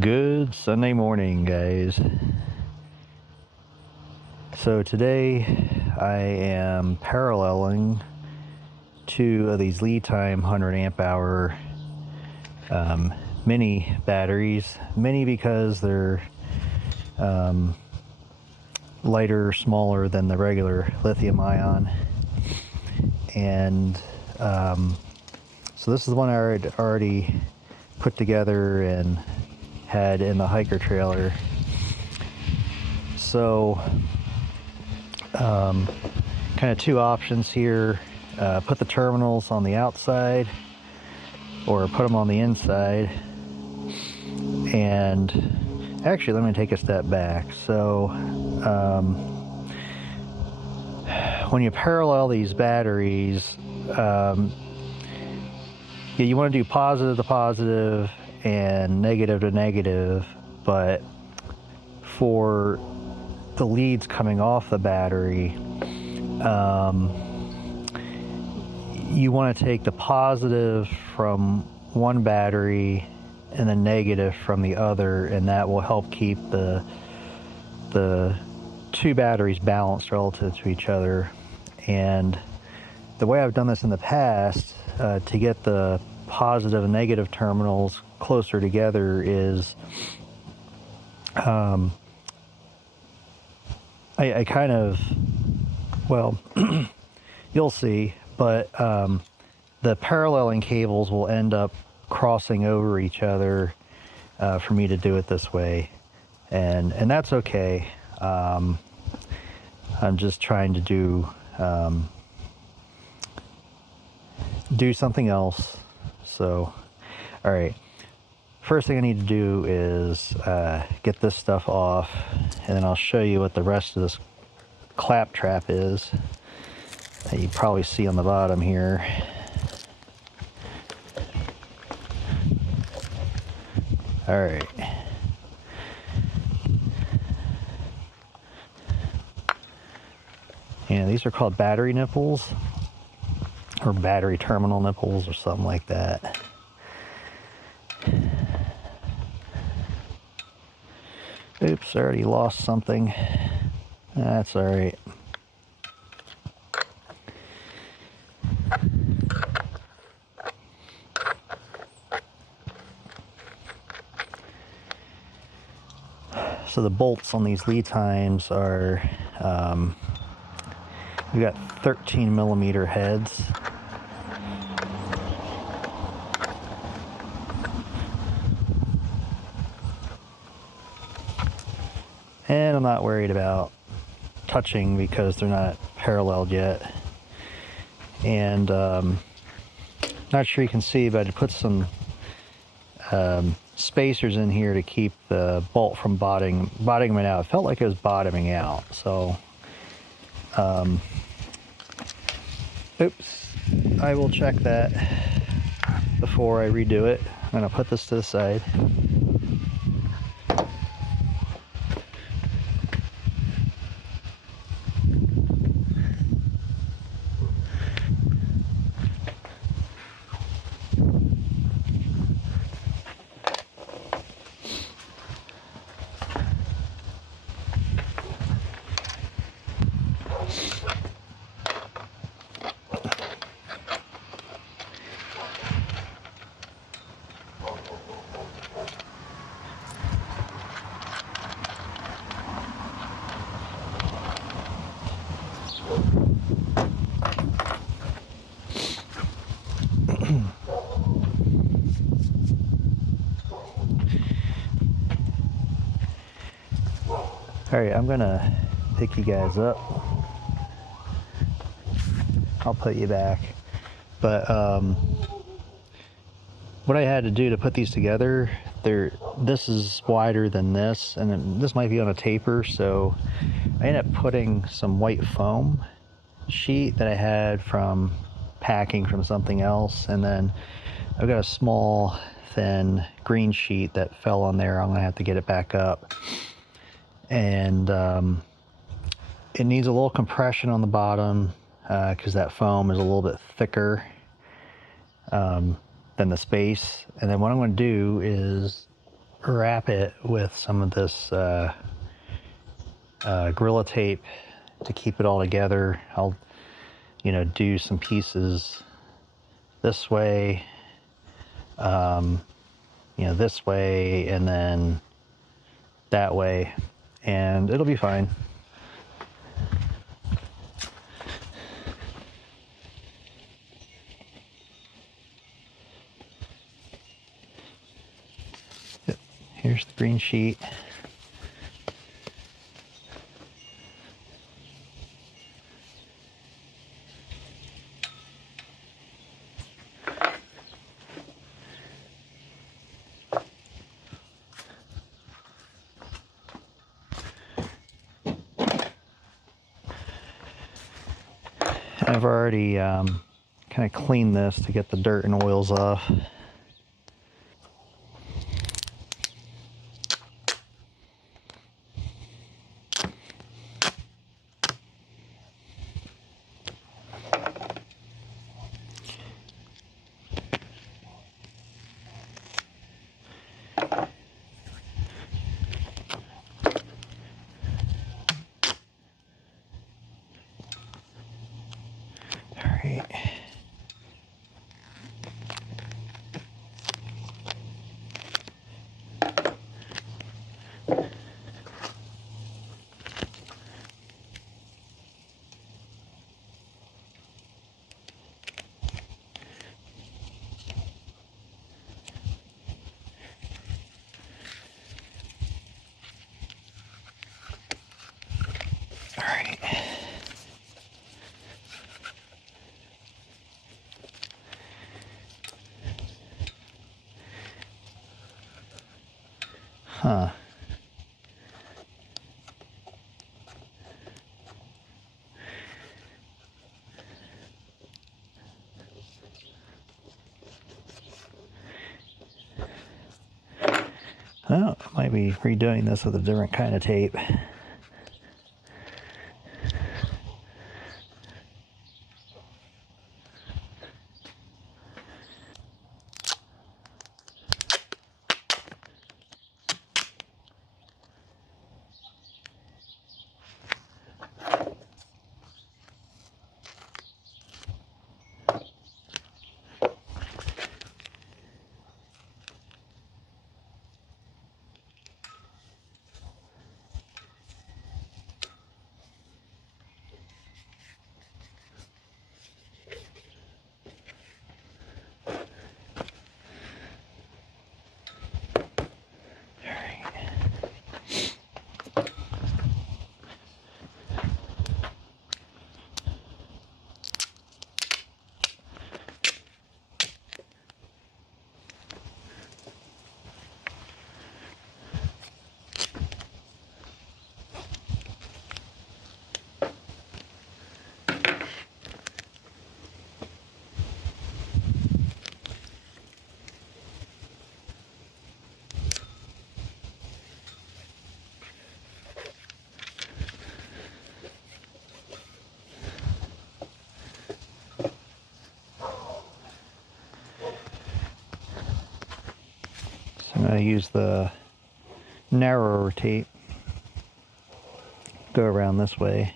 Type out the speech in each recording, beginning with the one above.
Good Sunday morning, guys. So today I am paralleling two of these lead time 100 amp hour mini batteries. Mini because they're lighter, smaller than the regular lithium ion. And so this is the one I already put together and had in the hiker trailer. So kind of two options here. Put the terminals on the outside or put them on the inside. And actually, let me take a step back. So when you parallel these batteries, you want to do positive to positive and negative to negative, but for the leads coming off the battery, you want to take the positive from one battery and the negative from the other, and that will help keep the two batteries balanced relative to each other. And the way I've done this in the past to get the positive and negative terminals closer together is I kind of, well, you'll see, but the paralleling cables will end up crossing over each other for me to do it this way, and that's okay. I'm just trying to do something else. So, all right. First thing I need to do is get this stuff off, and then I'll show you what the rest of this clap trap is that you probably see on the bottom here. All right. And these are called battery nipples, or battery terminal nipples, or something like that. Oops, I already lost something. That's all right. So the bolts on these lead times are, we got 13 millimeter heads. And I'm not worried about touching because they're not paralleled yet. And not sure you can see, but I put some spacers in here to keep the bolt from bottoming out. It felt like it was bottoming out. So, oops, I will check that before I redo it. I'm gonna put this to the side. All right, I'm gonna pick you guys up. I'll put you back. But what I had to do to put these together, this is wider than this, and then this might be on a taper, so I ended up putting some white foam sheet that I had from packing from something else, and then I've got a small thin green sheet that fell on there. I'm gonna have to get it back up. And it needs a little compression on the bottom because that foam is a little bit thicker than the space. And then what I'm going to do is wrap it with some of this Gorilla tape to keep it all together. I'll, you know, do some pieces this way, you know, this way, and then that way, and it'll be fine. Yep. Here's the green sheet. I've already kind of cleaned this to get the dirt and oils off. Huh. Well, I might be redoing this with a different kind of tape. I'm going to use the narrower tape, go around this way.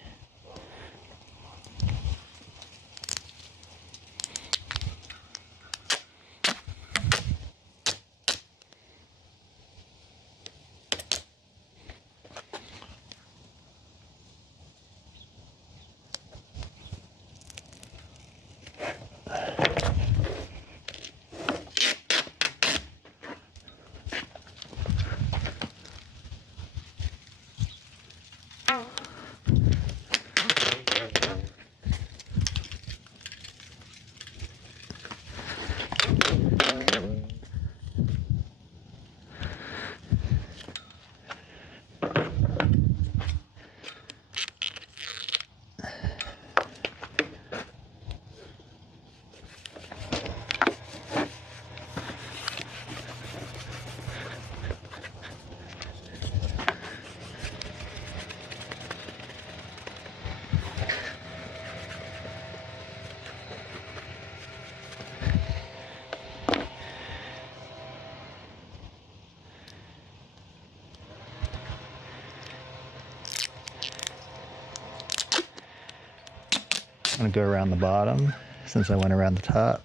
I'm gonna go around the bottom since I went around the top.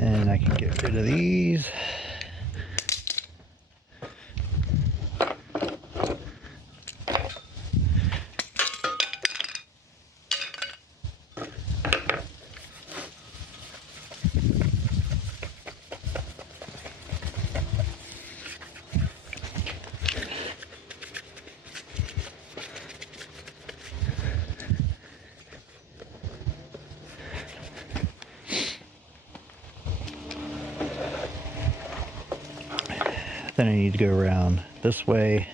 And I can get rid of these. Then I need to go around this way.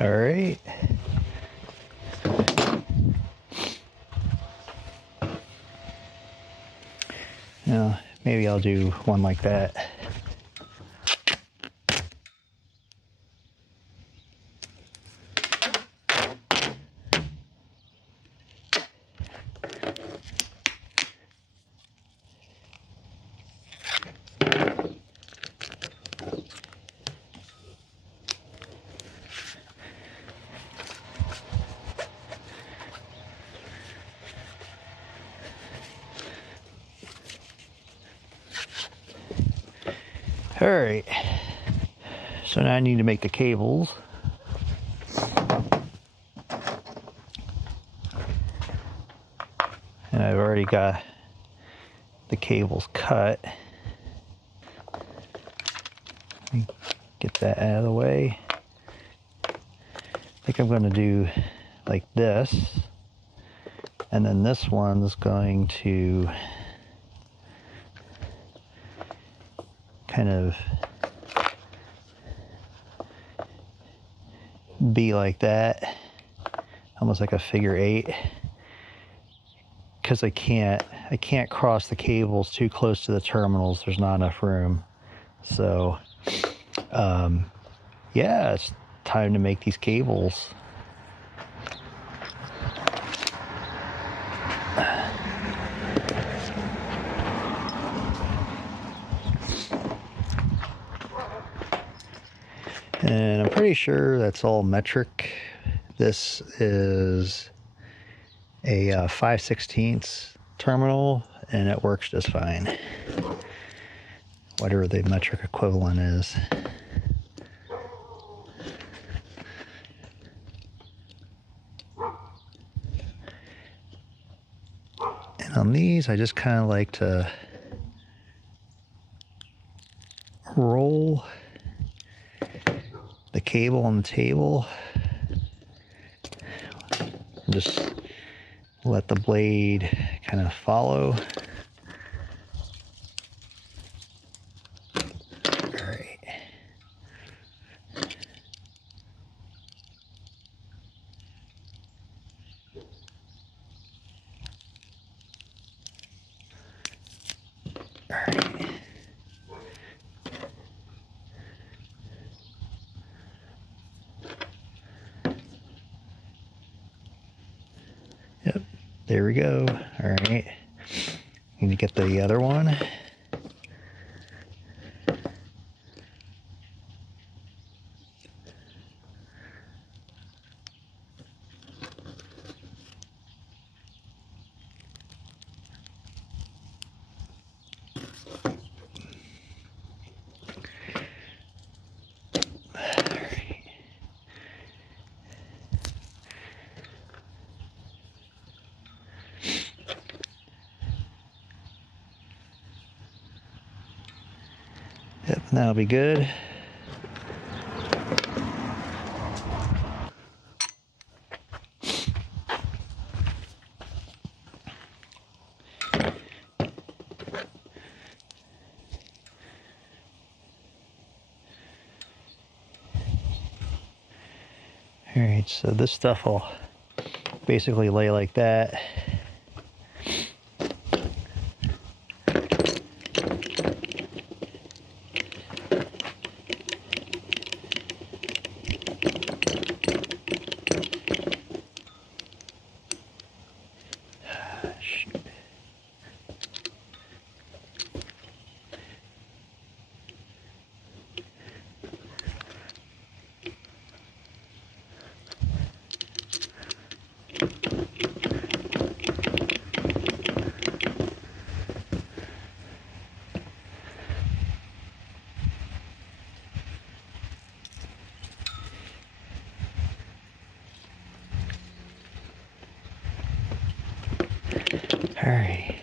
All right. Now, maybe I'll do one like that. All right, so now I need to make the cables. And I've already got the cables cut. Let me get that out of the way. I think I'm going to do like this. And then this one's going to kind of be like that. almost like a figure 8, because I can't cross the cables too close to the terminals. There's not enough room. So yeah, it's time to make these cables. And I'm pretty sure that's all metric. This is a 5/16 terminal, and it works just fine. Whatever the metric equivalent is. And on these, I just kind of like to roll the cable on the table. Just let the blade kind of follow. All right. All right. Yep, there we go. All right. Need to get the other one. Yep, that'll be good. All right, so this stuff will basically lay like that. All right.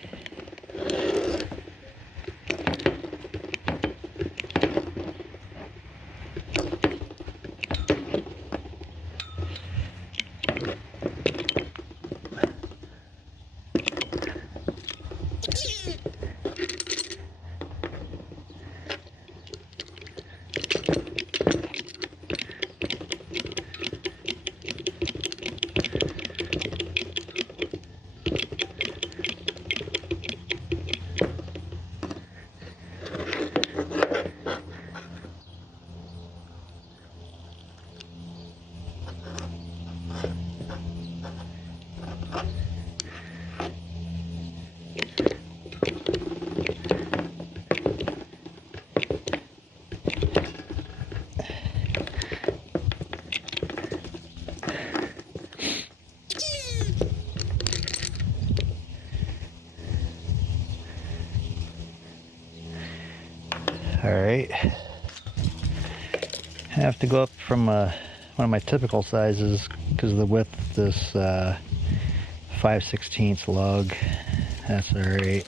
All right. I have to go up from one of my typical sizes because of the width of this 5/16 lug. That's all right.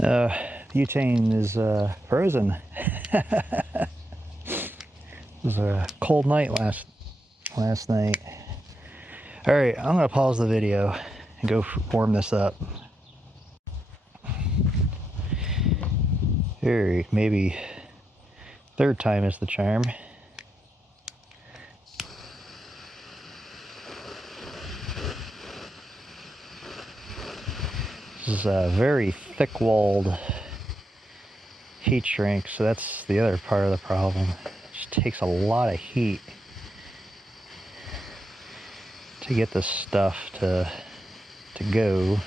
Butane is frozen. It was a cold night last night. All right, I'm gonna pause the video and go warm this up. All right, maybe third time is the charm. This is a very thick-walled heat shrink, so that's the other part of the problem. It just takes a lot of heat to get this stuff to go.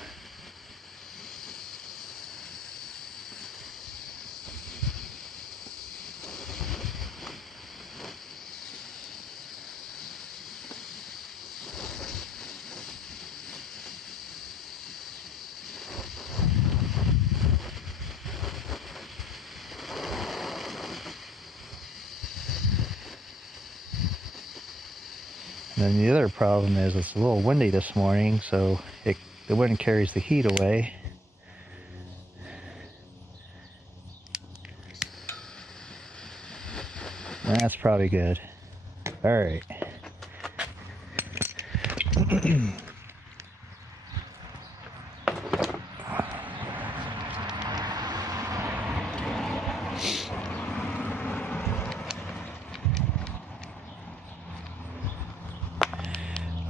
And then the other problem is it's a little windy this morning, so the wind carries the heat away. That's probably good. All right.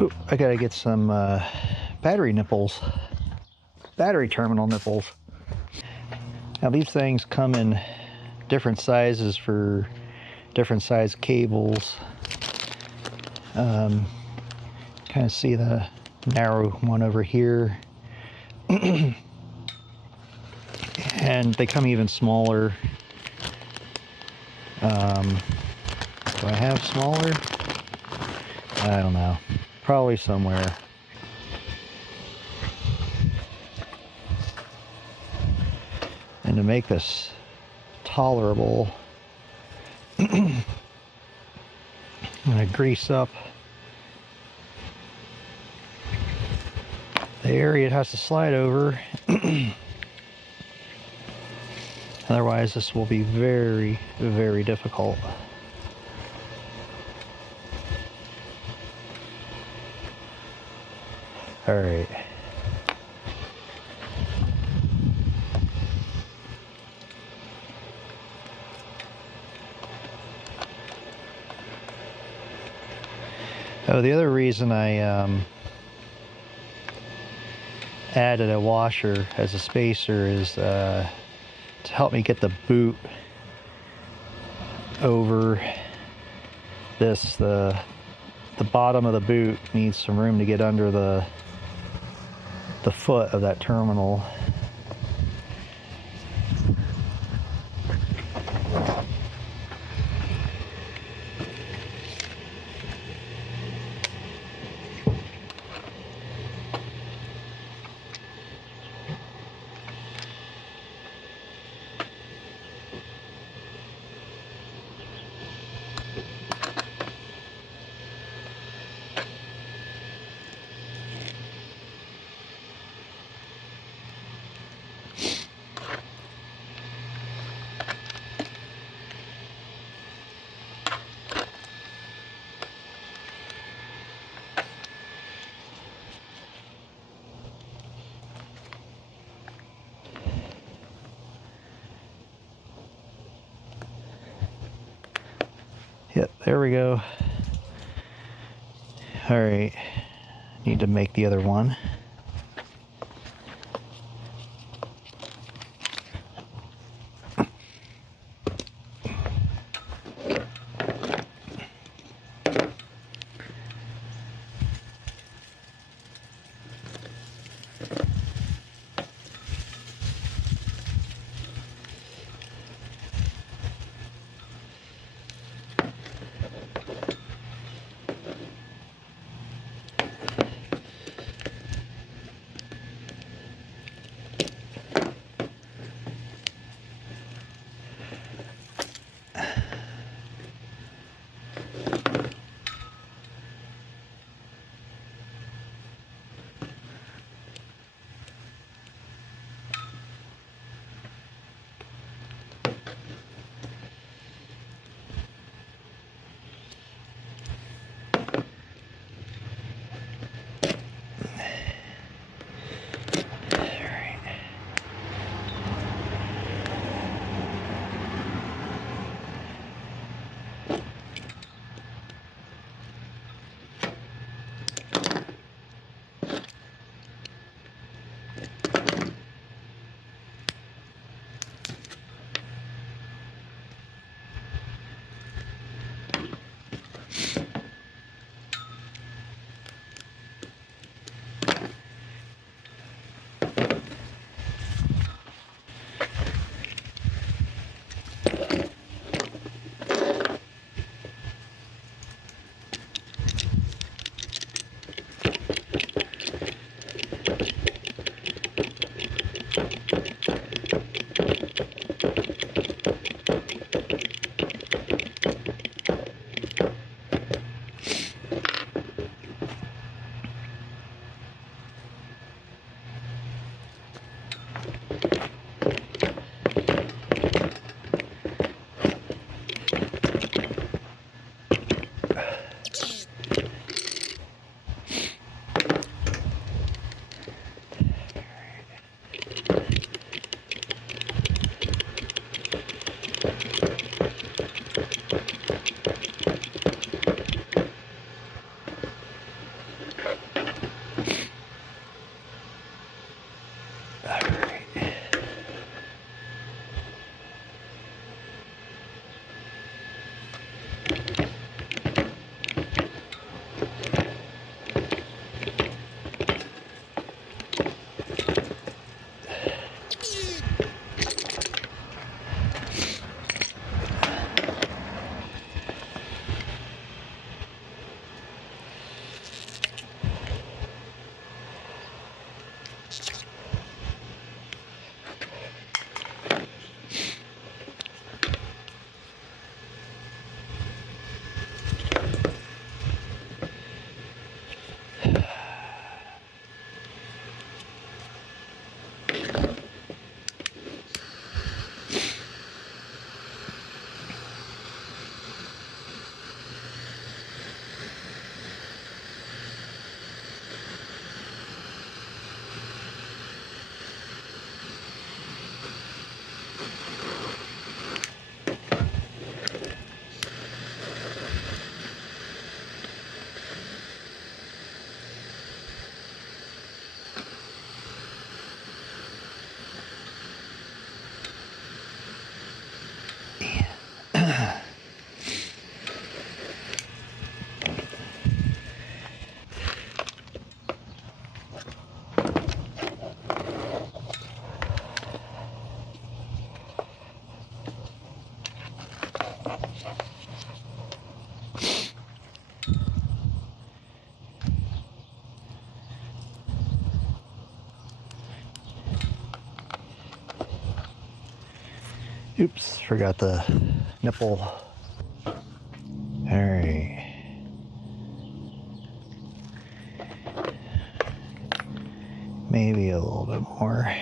Ooh, I gotta get some battery terminal nipples. Now these things come in different sizes for different size cables. Kind of see the narrow one over here. And they come even smaller. Do I have smaller? I don't know. Probably somewhere. And to make this tolerable, I'm going to grease up the area it has to slide over. Otherwise, this will be very, very difficult. All right. Oh, the other reason I added a washer as a spacer is to help me get the boot over this. The bottom of the boot needs some room to get under the foot of that terminal. Yep, there we go. All right, need to make the other one. Oops, forgot the nipple. Alright. Maybe a little bit more.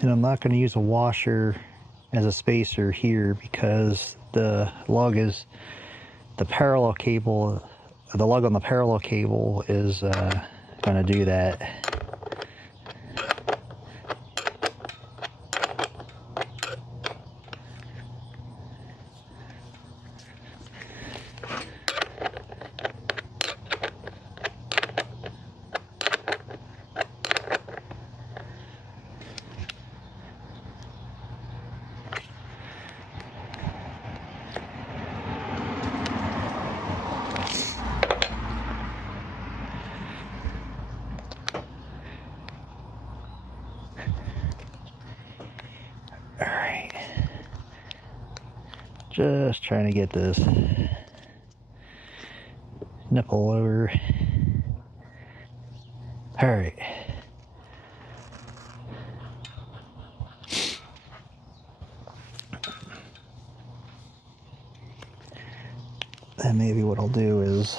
And I'm not going to use a washer as a spacer here because the lug on the parallel cable is going to do that. Alright, just trying to get this nipple over. Alright. And maybe what I'll do is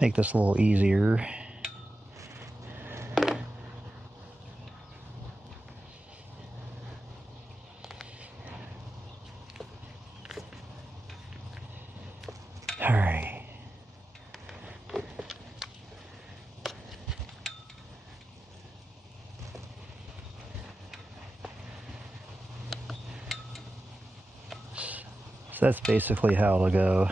make this a little easier. Alright. So that's basically how it'll go.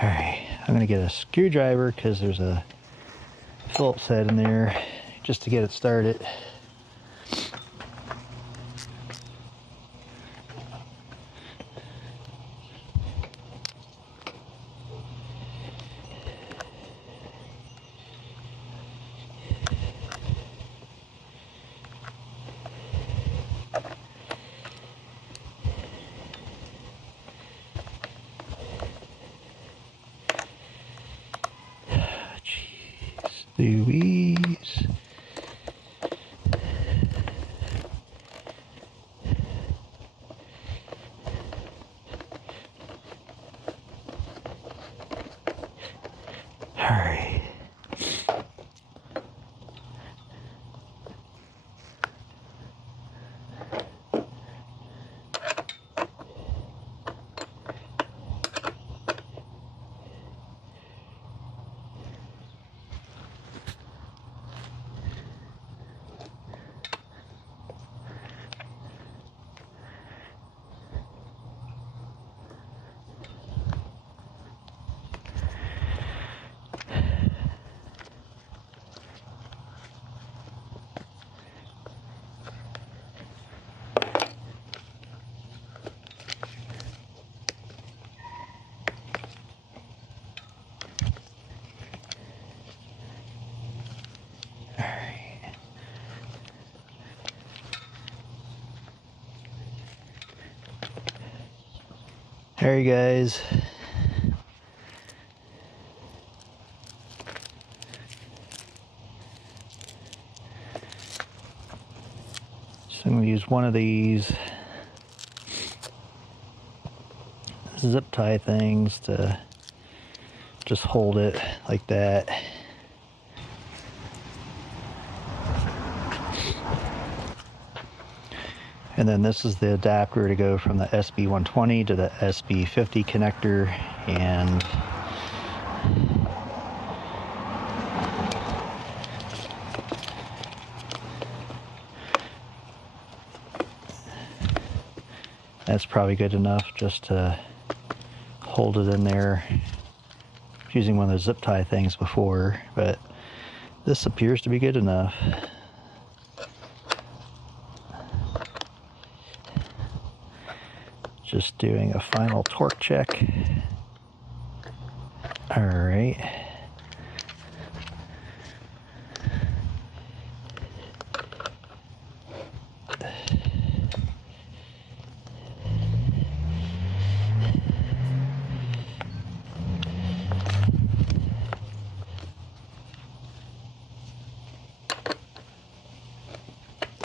Alright, I'm going to get a screwdriver because there's a Phillips head in there just to get it started. Louise. All right. Alright guys, so I'm going to use one of these zip tie things to just hold it like that. And then this is the adapter to go from the SB120 to the SB50 connector, and that's probably good enough just to hold it in there. I was using one of those zip tie things before, but this appears to be good enough. Just doing a final torque check. All right.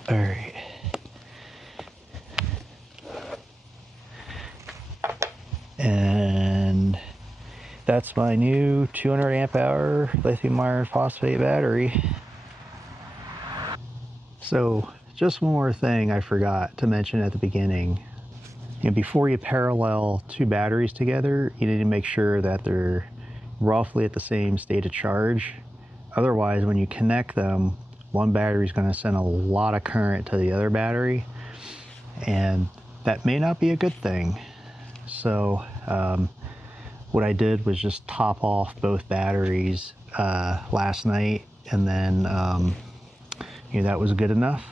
All right. And that's my new 200 amp hour lithium iron phosphate battery. So just one more thing I forgot to mention at the beginning. You know, before you parallel two batteries together, you need to make sure that they're roughly at the same state of charge. Otherwise, when you connect them, one battery is going to send a lot of current to the other battery, and that may not be a good thing. So what I did was just top off both batteries last night, and then you know, that was good enough.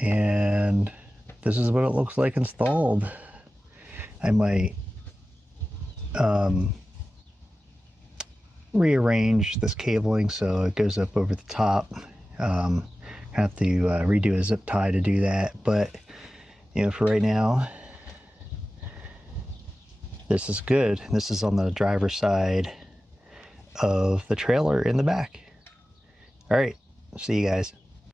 And this is what it looks like installed. I might rearrange this cabling so it goes up over the top. Have to redo a zip tie to do that, but you know, for right now, this is good. This is on the driver's side of the trailer in the back. All right, see you guys.